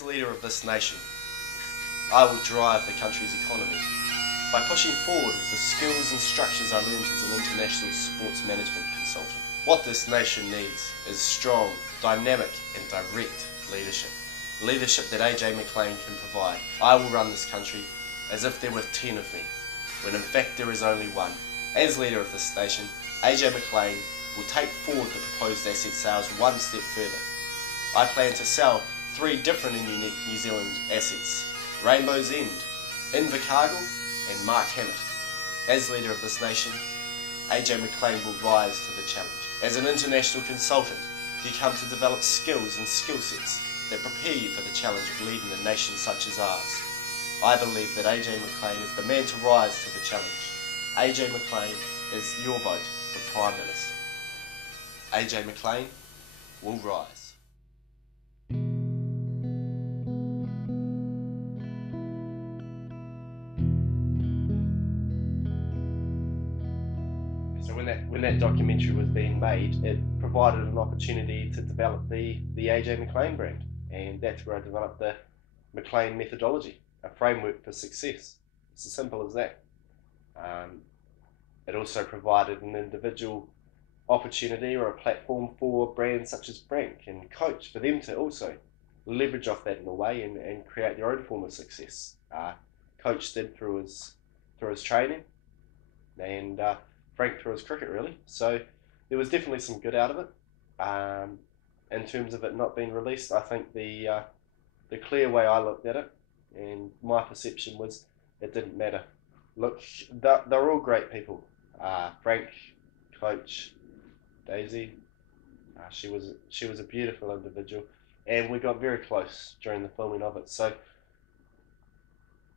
As leader of this nation, I will drive the country's economy by pushing forward with the skills and structures I learned as an international sports management consultant. What this nation needs is strong, dynamic and direct leadership. Leadership that AJ McLean can provide. I will run this country as if there were 10 of me, when in fact there is only one. As leader of this nation, AJ McLean will take forward the proposed asset sales one step further. I plan to sell 3 different and unique New Zealand assets: Rainbow's End, Invercargill and Mark Hammett. As leader of this nation, AJ McLean will rise to the challenge. As an international consultant, you come to develop skills and skill sets that prepare you for the challenge of leading a nation such as ours. I believe that AJ McLean is the man to rise to the challenge. AJ McLean is your vote for Prime Minister. AJ McLean will rise. So when that documentary was being made, it provided an opportunity to develop the AJ McLean brand, and that's where I developed the McLean methodology, a framework for success. It's as simple as that. It also provided an individual opportunity or a platform for brands such as Frank and Coach, for them to also leverage off that in a way and create their own form of success. Coach did through his training, and Frank through his cricket, really. So there was definitely some good out of it. In terms of it not being released, I think the clear way I looked at it and my perception was it didn't matter. Look, they're all great people. Frank, Coach, Daisy, she was a beautiful individual, and we got very close during the filming of it. So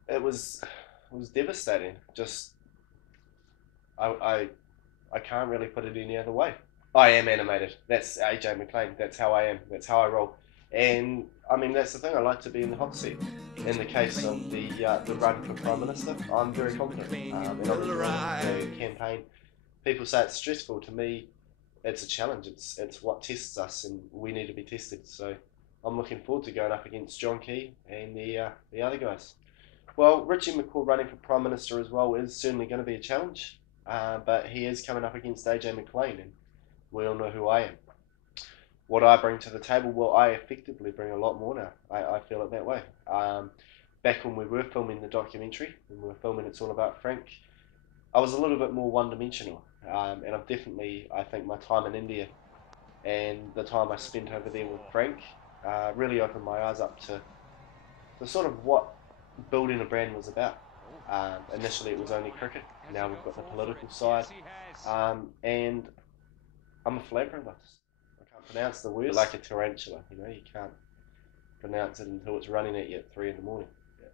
it was devastating. Just I can't really put it any other way. I am animated. That's AJ McLean. That's how I am. That's how I roll. And I mean, that's the thing. I like to be in the hot seat. In the case of the run for Prime Minister, I'm very confident. And I'm enjoying the campaign. People say it's stressful. To me, it's a challenge. It's what tests us, and we need to be tested. So I'm looking forward to going up against John Key and the other guys. Well, Richie McCaw running for Prime Minister as well is certainly going to be a challenge. But he is coming up against AJ McLean, and we all know who I am. What I bring to the table, well, I effectively bring a lot more now. I feel it that way. Back when we were filming the documentary, when we were filming It's All About Frank, I was a little bit more one-dimensional. And I've definitely, I think my time in India and the time I spent over there with Frank really opened my eyes up to sort of what building a brand was about. Initially it was only cricket, now we've got the political side, and I'm a philanthropist. I can't pronounce the word, like a tarantula, you can't pronounce it until it's running at you at 3 in the morning.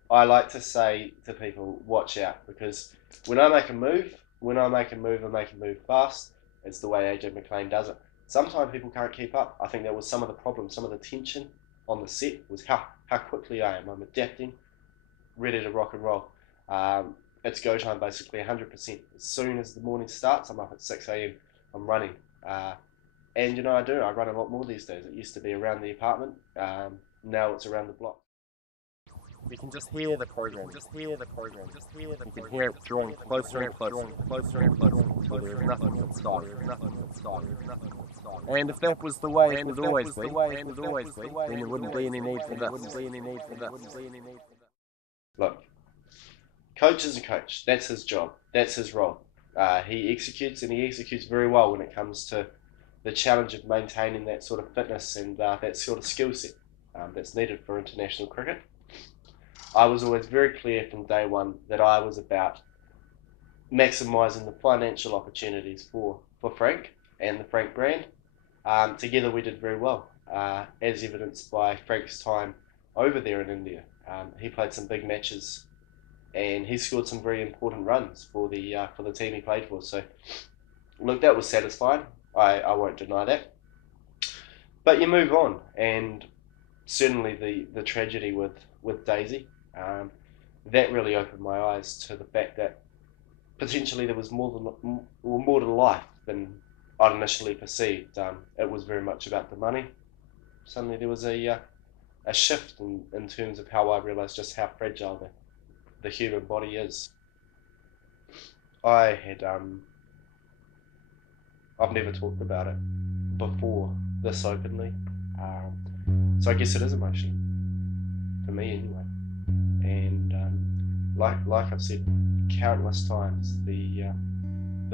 I like to say to people, watch out, because when I make a move, I make a move fast. It's the way AJ McLean does it. Sometimes people can't keep up. I think that was some of the problem, some of the tension on the set was how quickly I am. I'm adapting, ready to rock and roll. It's go time basically, 100%. As soon as the morning starts, I'm up at 6 AM, I'm running. And I run a lot more these days. It used to be around the apartment, now it's around the block. You can just hear the program, You can hear it drawing closer and closer, until there is nothing but sky. And if that was the way it would always be, then there wouldn't be any need for that. Look, Coach is a coach. That's his job. That's his role. He executes, and he executes very well when it comes to the challenge of maintaining that sort of fitness and that sort of skill set that's needed for international cricket. I was always very clear from day one that I was about maximising the financial opportunities for Frank and the Frank brand. Together we did very well, as evidenced by Frank's time over there in India. He played some big matches, and he scored some very important runs for the team he played for. So, look, that was satisfying. I won't deny that. But you move on, and certainly the tragedy with Daisy, that really opened my eyes to the fact that potentially there was more to life than I'd initially perceived. It was very much about the money. Suddenly there was a a shift in terms of how I realised just how fragile the human body is. I've never talked about it before this openly, so I guess it is emotional for me anyway. And like I've said countless times, the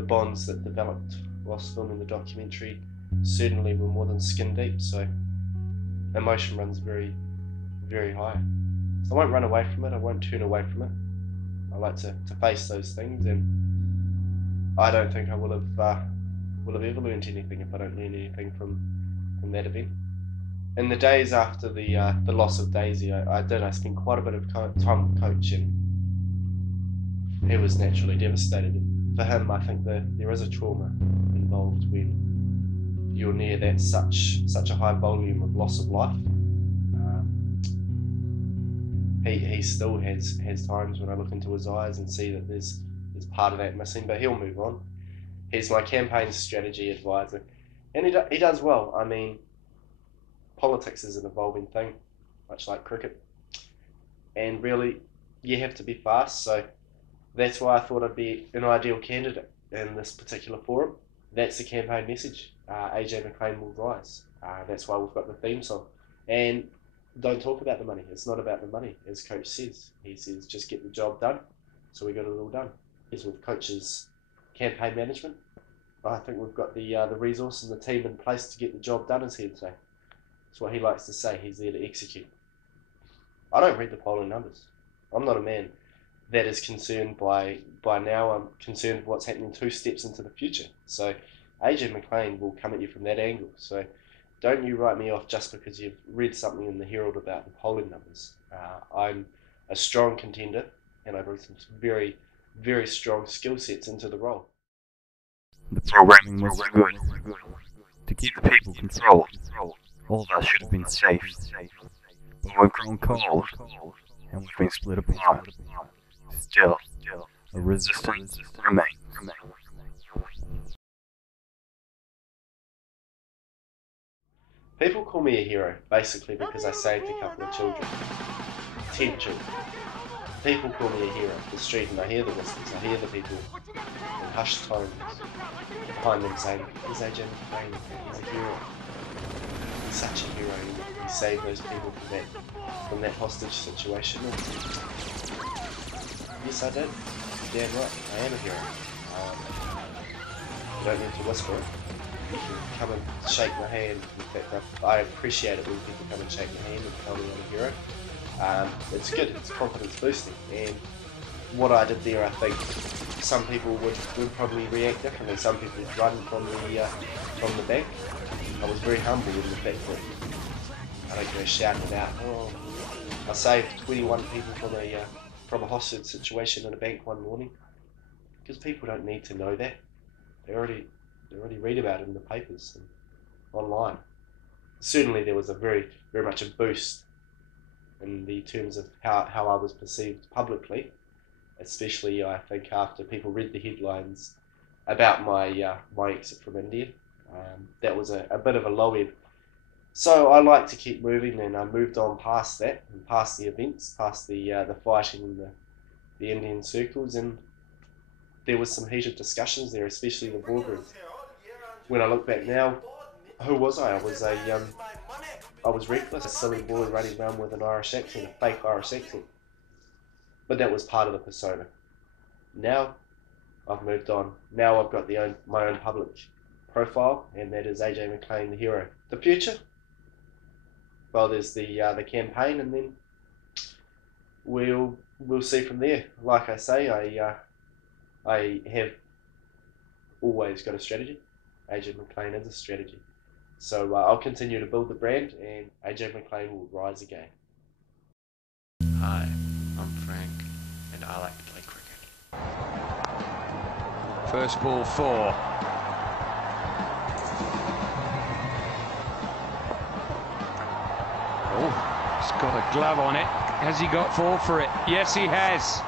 bonds that developed whilst filming the documentary certainly were more than skin deep. So emotion runs very, very high. So I won't run away from it. I won't turn away from it. I like to face those things, and I don't think I will have ever learned anything if I don't learn anything from that event. In the days after the loss of Daisy, I spent quite a bit of time with Coach, and he was naturally devastated. For him, I think that there is a trauma involved when you're near that such a high volume of loss of life. He still has times when I look into his eyes and see that there's part of that missing, but he'll move on. He's my campaign strategy advisor, and he does well. I mean, politics is an evolving thing, much like cricket, and really you have to be fast. So that's why I thought I'd be an ideal candidate in this particular forum. That's the campaign message. AJ McLean will rise. That's why we've got the theme song. And don't talk about the money. It's not about the money, as Coach says. He says just get the job done. So we got it all done. As with Coach's campaign management, I think we've got the resource and the team in place to get the job done, as he'd say. That's what he likes to say. He's there to execute. I don't read the polling numbers. I'm not a man that is concerned by now. I'm concerned with what's happening 2 steps into the future. So AJ McLean will come at you from that angle. So don't you write me off just because you've read something in the Herald about the polling numbers. I'm a strong contender, and I bring some very, very strong skill sets into the role. The programming was good. To keep the people controlled, all of us should have been safe. But we've grown cold, and we've been split apart. Still, a resistance remains. People call me a hero, basically because I saved a couple of children. 10 children. People call me a hero off the street, and I hear the whispers, I hear the people in hushed tones behind them saying, he's AJ McLean, he's a hero. He's such a hero, he saved those people from that hostage situation. And yes, I did. You're damn right, I am a hero. You don't need to whisper it. You can come and shake my hand. In fact, I appreciate it when people come and shake my hand and tell me I'm a hero. It's good, it's confidence boosting, and what I did there, I think some people would probably react differently. Some people would run from the bank. I was very humble in the fact that I don't go shouting out, oh, I saved 21 people from a hostage situation in a bank one morning, because people don't need to know that. They already read about it in the papers and online. Certainly there was a very, very much a boost in the terms of how I was perceived publicly, especially I think after people read the headlines about my exit from India. That was a bit of a low ebb. So I like to keep moving, and I moved on past that, and past the events, past the fighting in the Indian circles, and there was some heated discussions there, especially the boardroom. When I look back now, who was I? I was reckless, a silly boy running around with an Irish accent, a fake Irish accent. But that was part of the persona. Now, I've moved on. Now I've got my own public profile, and that is AJ McLean, the hero. The future? Well, there's the campaign, and then we'll see from there. Like I say, I have always got a strategy. AJ McLean is a strategy. So I'll continue to build the brand, and AJ McLean will rise again. Hi, I'm Frank, and I like to play cricket. First ball 4. Oh, he's got a glove on it. Has he got 4 for it? Yes, he has.